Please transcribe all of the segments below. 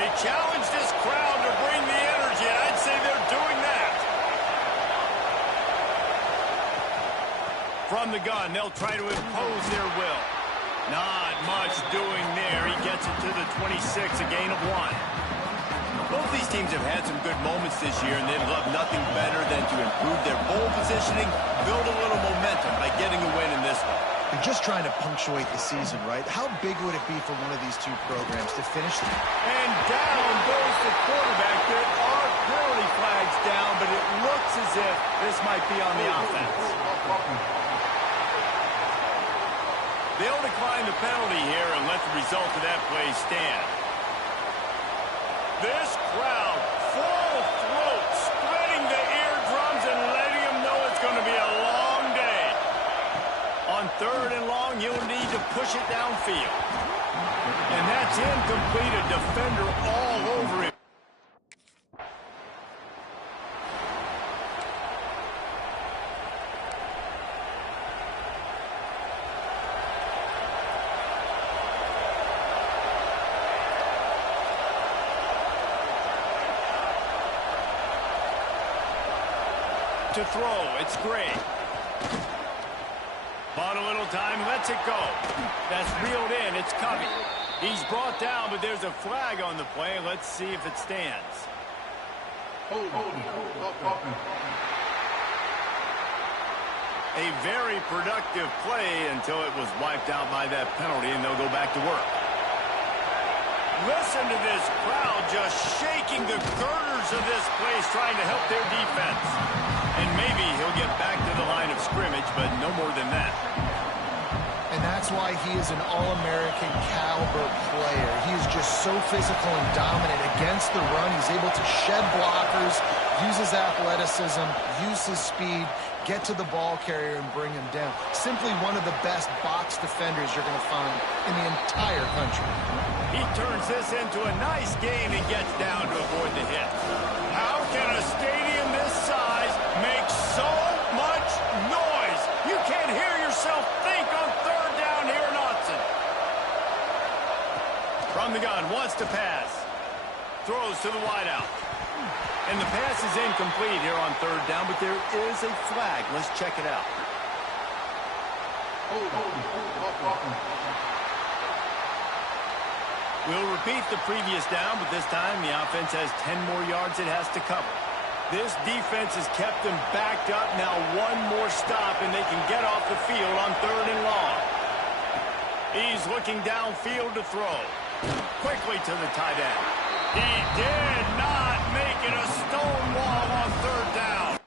They challenge this crowd to bring the energy, and I'd say they're doing that. From the gun, they'll try to impose their will. Not much doing there. He gets it to the 26, a gain of 1. Both these teams have had some good moments this year, and they'd love nothing better than to improve their bowl positioning, build a little momentum by getting a win in this one. They're just trying to punctuate the season, right? How big would it be for one of these two programs to finish them? And down goes the quarterback. There are penalty flags down, but it looks as if this might be on the offense. They'll decline the penalty here and let the result of that play stand. This crowd, full throat, spreading the eardrums and letting them know it's going to be a long day. On 3rd and long, you'll need to push it downfield. And that's incomplete, a defender all over it. To throw, it's Gray. Bought a little time, lets it go. That's reeled in, it's Covey. He's brought down, but there's a flag on the play. Let's see if it stands. A very productive play until it was wiped out by that penalty, and they'll go back to work. Listen to this crowd just shaking the girders of this place, trying to help their defense. And maybe he'll get back to the line of scrimmage, but no more than that. And that's why he is an All-American caliber player. He is just so physical and dominant against the run. He's able to shed blockers, use his athleticism, use his speed, get to the ball carrier and bring him down. Simply one of the best box defenders you're going to find in the entire country. He turns this into a nice gain and gets down to avoid the hit. How can a stadium this size make so much noise? You can't hear yourself think on 3rd down here in Autzen. From the gun, wants to pass. Throws to the wideout. And the pass is incomplete here on 3rd down, but there is a flag. Let's check it out. We'll repeat the previous down, but this time the offense has 10 more yards it has to cover. This defense has kept them backed up. Now one more stop, and they can get off the field on 3rd and long. He's looking downfield to throw. Quickly to the tight end. He did not make it a stone wall on 3rd down.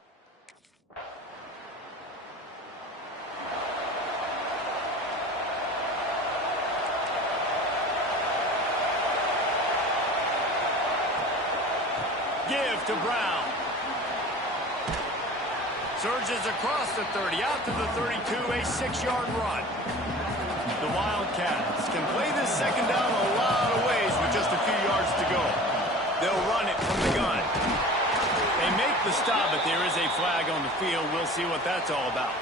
Give to Brown. Surges across the 30, out to the 32, a 6-yard run. The Wildcats can play this 2nd down a lot of ways with just a few yards to go. They'll run it from the gun. They make the stop, but there is a flag on the field. We'll see what that's all about.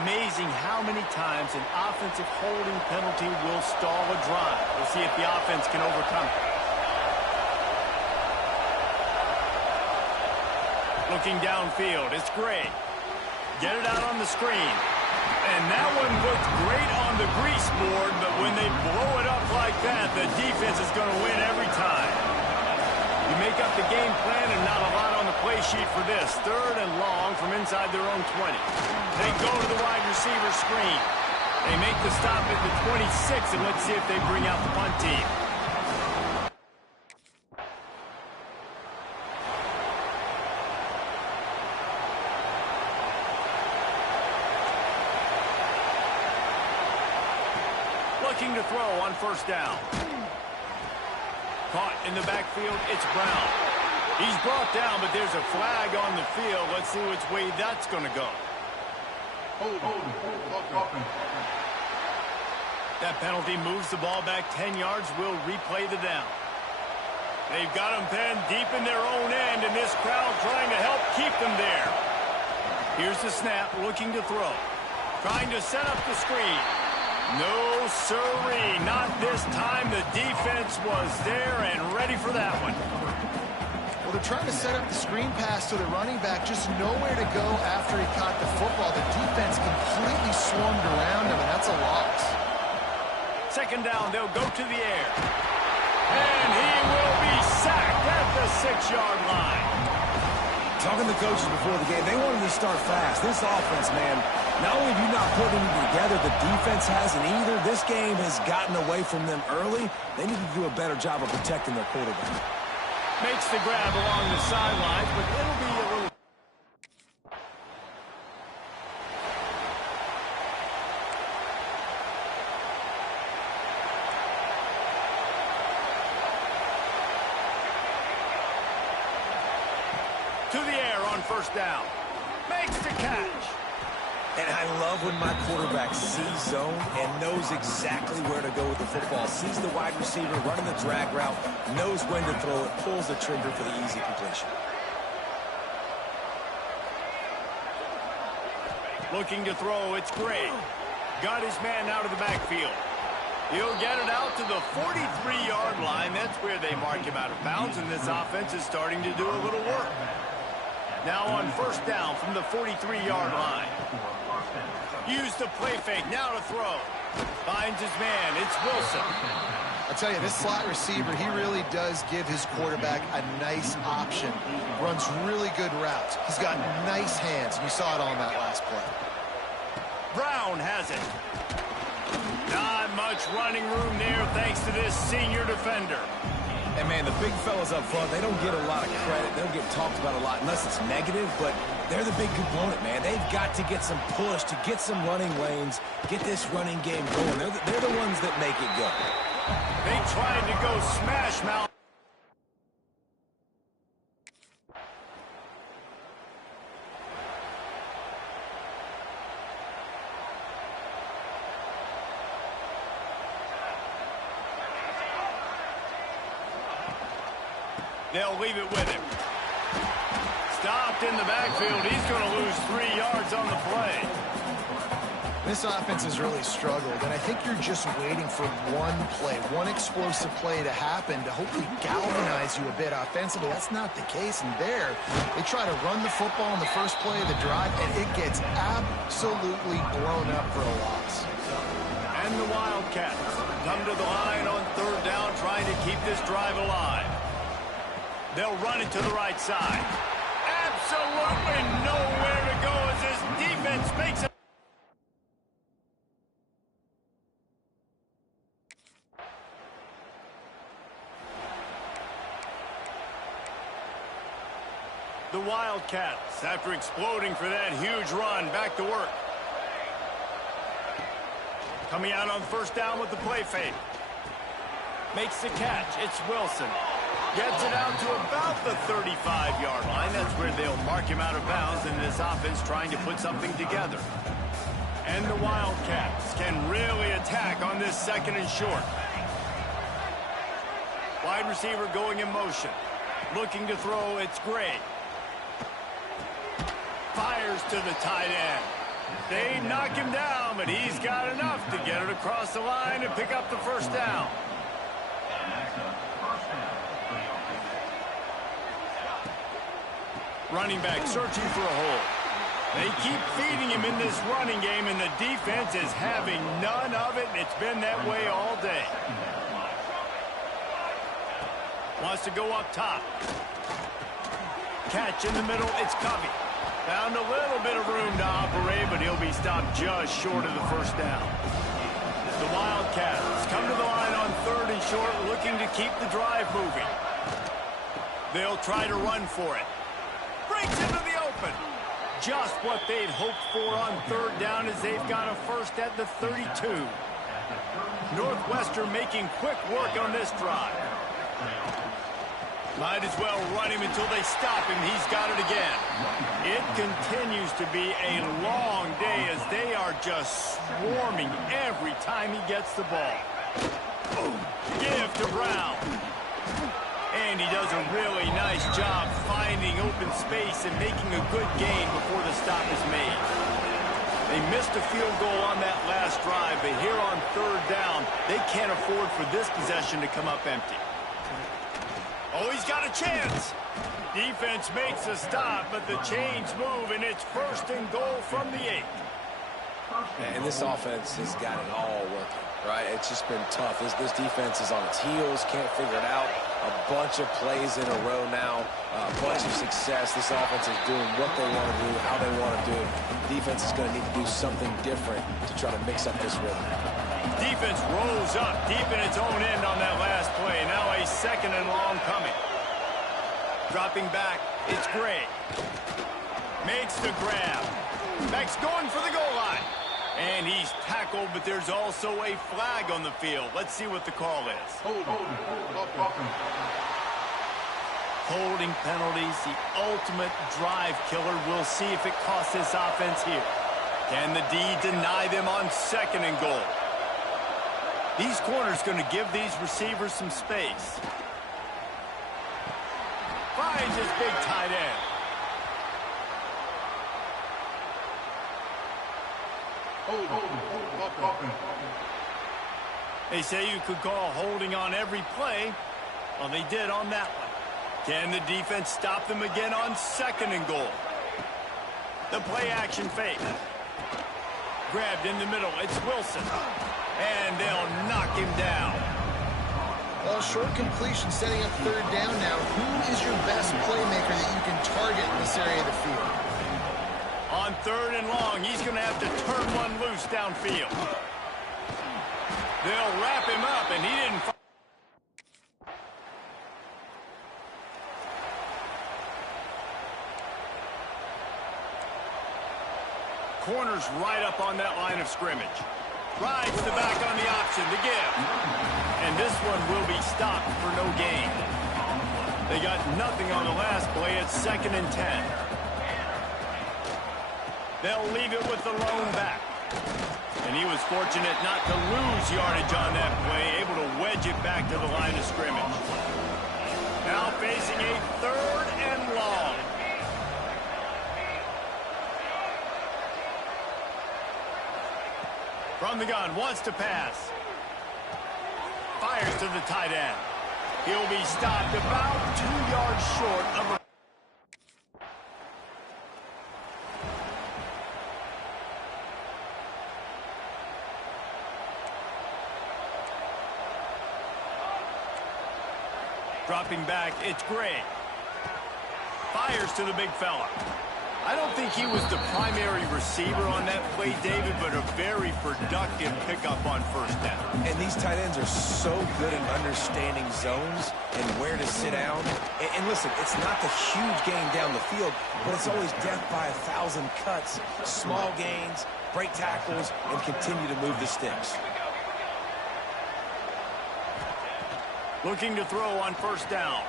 Amazing how many times an offensive holding penalty will stall a drive. We'll see if the offense can overcome it. Looking downfield, it's Gray. Get it out on the screen. And that one looked great on the grease board, but when they blow it up like that, the defense is going to win every time. You make up the game plan and not a lot on the play sheet for this. 3rd and long from inside their own 20. They go to the wide receiver screen. They make the stop at the 26, and let's see if they bring out the punt team. Looking to throw on 1st down. Caught in the backfield, it's Brown. He's brought down, but there's a flag on the field. Let's see which way that's going to go. That penalty moves the ball back 10 yards. We'll replay the down. They've got them pinned deep in their own end, and this crowd trying to help keep them there. Here's the snap, looking to throw. Trying to set up the screen. No siree, not this time. The defense was there and ready for that one. Well, they're trying to set up the screen pass to the running back, just nowhere to go after he caught the football. The defense completely swarmed around him, and that's a loss. Second down, they'll go to the air. And he will be sacked at the 6-yard line. Talking to coaches before the game, they wanted to start fast. This offense, man, not only have you not put anything together, the defense hasn't either. This game has gotten away from them early. They need to do a better job of protecting their quarterback. Makes the grab along the sidelines, but it'll be a little... To the air on first down. Makes the catch. And I love when my quarterback sees zone and knows exactly where to go with the football. Sees the wide receiver running the drag route, knows when to throw it, pulls the trigger for the easy completion. Looking to throw, it's Gray. Got his man out of the backfield. He'll get it out to the 43-yard line. That's where they mark him out of bounds, and this offense is starting to do a little work. Now on first down from the 43-yard line. Use the play fake, now to throw. Finds his man, it's Wilson. I'll tell you, this slot receiver, he really does give his quarterback a nice option. Runs really good routes. He's got nice hands, and you saw it on that last play. Brown has it. Not much running room there thanks to this senior defender. And, man, the big fellas up front, they don't get a lot of credit. They don't get talked about a lot unless it's negative, but they're the big component, man. They've got to get some push, to get some running lanes, get this running game going. They're the ones that make it go. They tried to go smash mouth. They'll leave it with him. Stopped in the backfield. He's going to lose 3 yards on the play. This offense has really struggled, and I think you're just waiting for one play, one explosive play to happen to hopefully galvanize you a bit offensively. That's not the case, and there, they try to run the football in the first play of the drive, and it gets absolutely blown up for a loss. And the Wildcats come to the line on third down, trying to keep this drive alive. They'll run it to the right side. Absolutely nowhere to go as this defense makes it. The Wildcats, after exploding for that huge run, back to work. Coming out on first down with the play fake. Makes the catch. It's Wilson. Gets it out to about the 35-yard line. That's where they'll mark him out of bounds, and this offense trying to put something together. And the Wildcats can really attack on this second and short. Wide receiver going in motion. Looking to throw, it's Gray. Fires to the tight end. They knock him down, but he's got enough to get it across the line and pick up the first down. Running back searching for a hole. They keep feeding him in this running game, and the defense is having none of it, and it's been that way all day. Wants to go up top. Catch in the middle, it's Covey. Found a little bit of room to operate, but he'll be stopped just short of the first down. The Wildcats come to the line on third and short, looking to keep the drive moving. They'll try to run for it. Breaks into the open. Just what they'd hoped for on third down as they've got a first at the 32. Northwestern making quick work on this drive. Might as well run him until they stop him. He's got it again. It continues to be a long day as they are just swarming every time he gets the ball. Give to Brown. And he does a really nice job finding open space and making a good gain before the stop is made. They missed a field goal on that last drive, but here on third down, they can't afford for this possession to come up empty. Oh, he's got a chance. Defense makes a stop, but the chains move, and it's 1st and goal from the 8. And this offense has got it all working, right? It's just been tough. This defense is on its heels, can't figure it out. A bunch of plays in a row now, a bunch of success. This offense is doing what they want to do, how they want to do it. The defense is going to need to do something different to try to mix up this rhythm. Defense rolls up deep in its own end on that last play. Now a 2nd and long coming. Dropping back, it's Gray. Makes the grab. Beck's going for the goal line. And he's tackled, but there's also a flag on the field. Let's see what the call is. Holding penalties, the ultimate drive killer. We'll see if it costs this offense here. Can the D deny them on 2nd and goal? These corners going to give these receivers some space. Finds his big tight end. They say you could call holding on every play. Well, they did on that one. Can the defense stop them again on 2nd and goal? The play action fake. Grabbed in the middle. It's Wilson. And they'll knock him down. Well, short completion setting up third down now. Who is your best playmaker that you can target in this area of the field? On 3rd and long, he's going to have to turn one loose downfield. They'll wrap him up, and he didn't. Corners right up on that line of scrimmage. Rides the back on the option to give. And this one will be stopped for no gain. They got nothing on the last play. It's 2nd and 10. They'll leave it with the lone back. And he was fortunate not to lose yardage on that play, able to wedge it back to the line of scrimmage. Now facing a 3rd and long. From the gun, wants to pass. Fires to the tight end. He'll be stopped about 2 yards short of a... Dropping back, it's Gray. Fires to the big fella. I don't think he was the primary receiver on that play, David, but a very productive pickup on 1st down. And these tight ends are so good at understanding zones and where to sit down. And listen, it's not the huge gain down the field, but it's always death by 1,000 cuts, small gains, break tackles, and continue to move the sticks. Looking to throw on 1st down.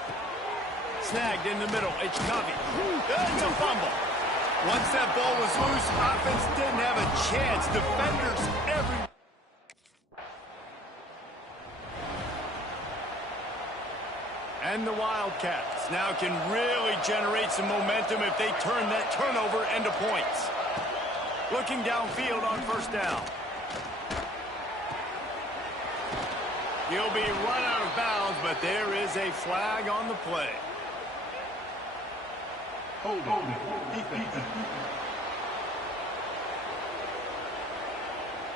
Snagged in the middle. It's Covey. It's a fumble. Once that ball was loose, offense didn't have a chance. Defenders every... And the Wildcats now can really generate some momentum if they turn that turnover into points. Looking downfield on 1st down. He'll be run out of bounds, but there is a flag on the play.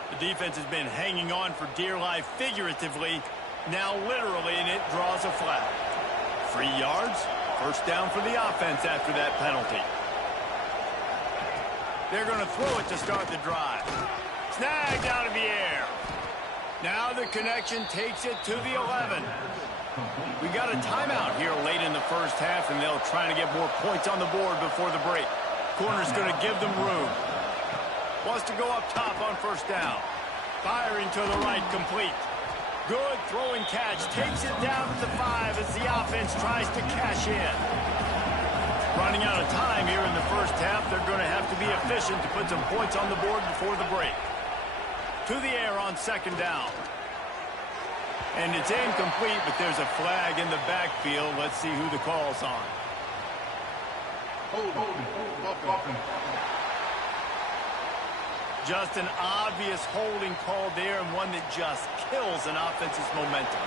The defense has been hanging on for dear life figuratively, now literally, and it draws a flag. 3 yards, 1st down for the offense after that penalty. They're going to throw it to start the drive. Snagged out of the air. Now the connection takes it to the 11. We got a timeout here late in the 1st half, and they'll try to get more points on the board before the break. Corner's going to give them room. Wants to go up top on 1st down. Firing to the right, complete. Good throwing catch. Takes it down to the 5 as the offense tries to cash in. Running out of time here in the 1st half. They're going to have to be efficient to put some points on the board before the break. To the air on 2nd down. And it's incomplete, but there's a flag in the backfield. Let's see who the call's on. Just an obvious holding call there, and one that just kills an offense's momentum.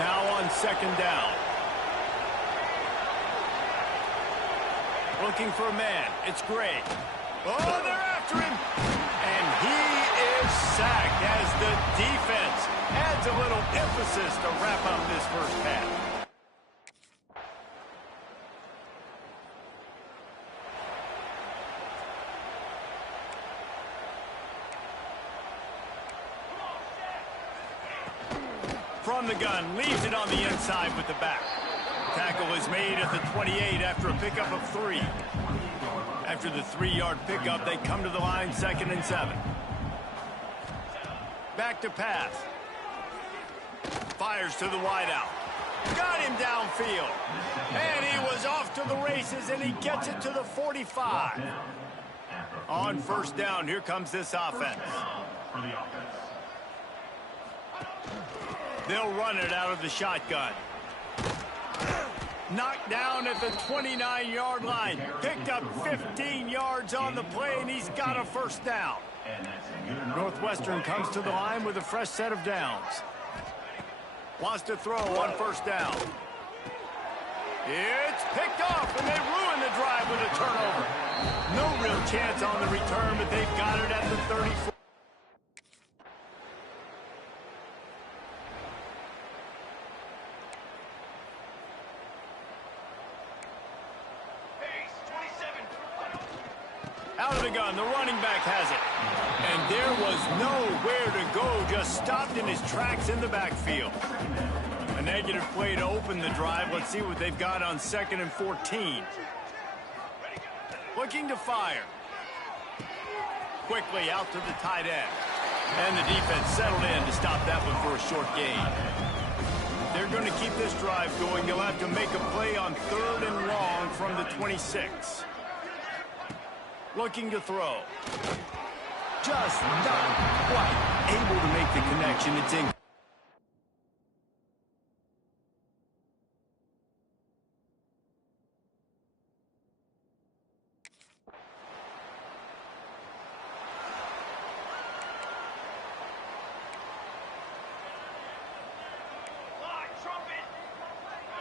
Now on second down. Looking for a man. It's Gray. Oh, they're after him. And he is sacked as the defense adds a little emphasis to wrap up this first half. From the gun, leaves it on the inside with the back. Tackle is made at the 28 after a pickup of 3. After the 3-yard pickup, they come to the line 2nd and 7. Back to pass. Fires to the wideout. Got him downfield. And he was off to the races, and he gets it to the 45. On first down, here comes this offense. They'll run it out of the shotgun. Knocked down at the 29-yard line. Picked up 15 yards on the play, and he's got a first down. Northwestern comes to the line with a fresh set of downs. Wants to throw on first down. It's picked off, and they ruin the drive with a turnover. No real chance on the return, but they've got it at the 34. Out of the gun, the running back has it. And there was nowhere to go, just stopped in his tracks in the backfield. A negative play to open the drive. Let's see what they've got on 2nd and 14. Looking to fire. Quickly out to the tight end. And the defense settled in to stop that one for a short gain. They're going to keep this drive going. They'll have to make a play on 3rd and long from the 26. Looking to throw. Just not quite able to make the connection. It's in.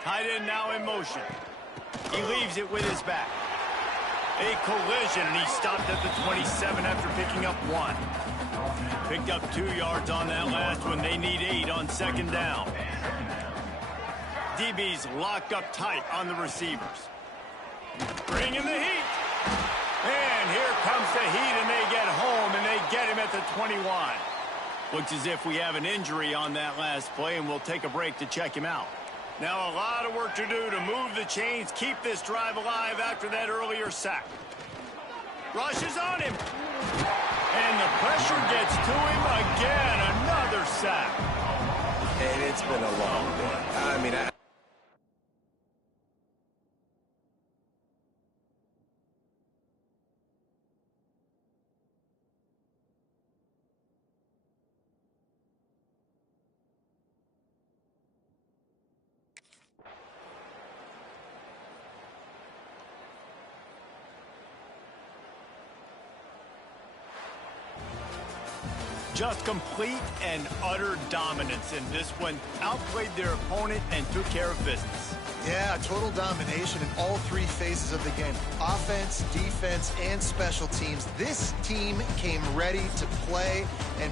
Tight end now in motion. He leaves it with his back. A collision, and he stopped at the 27 after picking up 1. Picked up 2 yards on that last one. They need 8 on 2nd down. DB's locked up tight on the receivers. Bringing the heat. And here comes the heat, and they get home, and they get him at the 21. Looks as if we have an injury on that last play, and we'll take a break to check him out. Now a lot of work to do to move the chains, keep this drive alive after that earlier sack. Rushes on him. And the pressure gets to him again. Another sack. And it's been a long day. I mean, Just complete and utter dominance in this one. Outplayed their opponent and took care of business. Yeah, total domination in all 3 phases of the game. Offense, defense, and special teams. This team came ready to play and